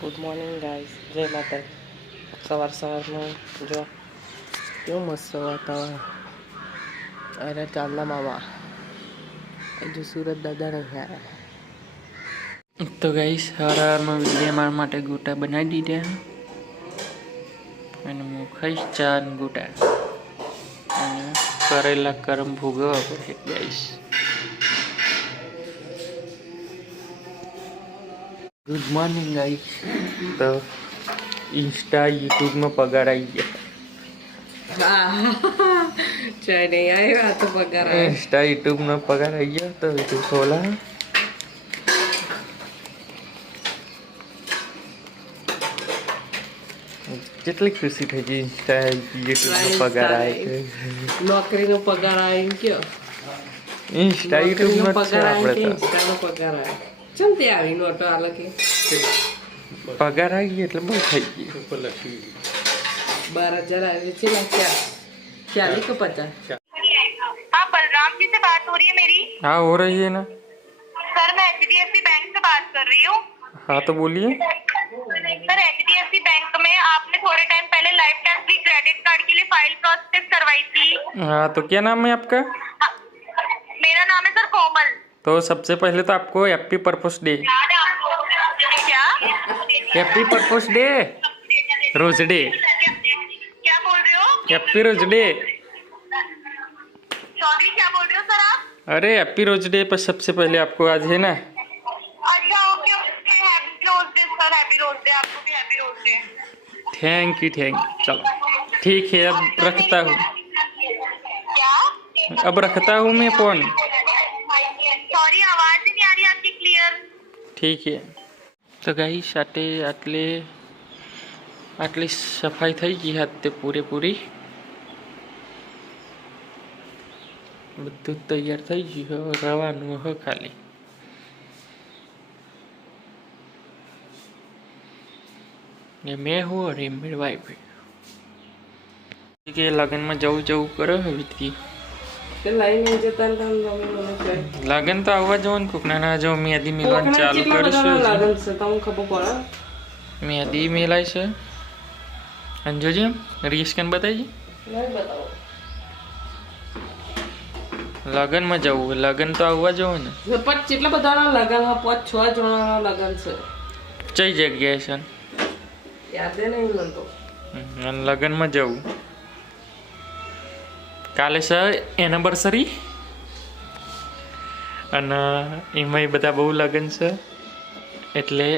Good morning guys, જય માતા. સવારમાં જો કેવું મસ્ત વાતાવરણ. અરે ચાંદા મામા હજુ સુરત દાદા નહીં આવ્યા. તો ગાઈસ સવારમાં વિડીયો મારા માટે ગોટા બનાવી દીધા અને હું ખાઈશ ચા અને ગોટા અને કરેલા કરમ ભોગવવા પડે ગાઈસ. Good morning guys. તો ઇન્સ્ટા યુટ્યુબમાં પગાર આવી ગયા. ઇન્સ્ટા યુટ્યુબનો પગાર આવી ગયો તો યુટ્યુબ ખોલા. કેટલી ખુશી થઈ ગઈ. ઇન્સ્ટા યુટ્યુબનો પગાર આવે. નોકરીનો પગાર આવે કયો ઇન્સ્ટા યુટ્યુબનો પગાર આપણે તો ઇન્સ્ટાનો પગાર આવે. ચમ તે આવી નોટો આલે કે પગાર આવી ગયો એટલે બહુ થઈ ગયું. 12,000 આવી છે ना क्या 40 को 50. हाँ बलराम जी से बात हो रही है मेरी. हाँ हो रही है ना. सर मैं HDFC बैंक से बात कर रही हूँ. हाँ तो बोलिए. सर HDFC बैंक में आपने थोड़े टाइम पहले life time free credit card के लिए फाइल प्रोसेस करवाई थी. हाँ तो क्या नाम है आपका? मेरा नाम है सर कोमल. तो सबसे पहले तो आपको हैप्पी पर्पस डे. क्या happy propose day. Rose day. क्या बोल रहे हो? Happy rose day. सॉरी क्या बोल रहे हो सर आप? अरे हैप्पी रोज डे पर सबसे पहले आपको आज है ना. अच्छा okay okay happy rose day sir. Happy rose day. आपको भी happy rose day. Thank you. चलो ठीक है, अब रखता हूँ. क्या? अब रखता हूँ मैं फोन. सॉरी आवाज ही नहीं आ रही आपकी क्लियर. ठीक है. તો ગાઈ સાથે આટલી સફાઈ થઈ ગઈ હાથ તે પૂરેપૂરી. બધું તૈયાર થઈ ગયું. હવે રવાનું હવે ખાલી. ને મેં હું અરે મેળવાય ભાઈ કે લગ્નમાં જવું કરો હવેથી. લઈને જતા લગ્ન તો આવવા જવાનું કોક નાના જો મેદી મેલવાનું ચાલુ કરીશું. લગન છે તમને ખબર પડે. મેદી મેલાય છે અને જોજે રીસ કેન બતાવી. નહીં બતાવો. લગ્નમાં જવું, લગ્ન તો આવવા જવું ને. પણ કેટલા બધાના લગન હા 5-6 જણાના લગન છે. કઈ જગ્યાએ છે? યાદ નહીં મને તો. અને લગ્નમાં જવું. કાલે છે એનિવર્સરી અને એમાંય બધા બહુ લગ્ન છે એટલે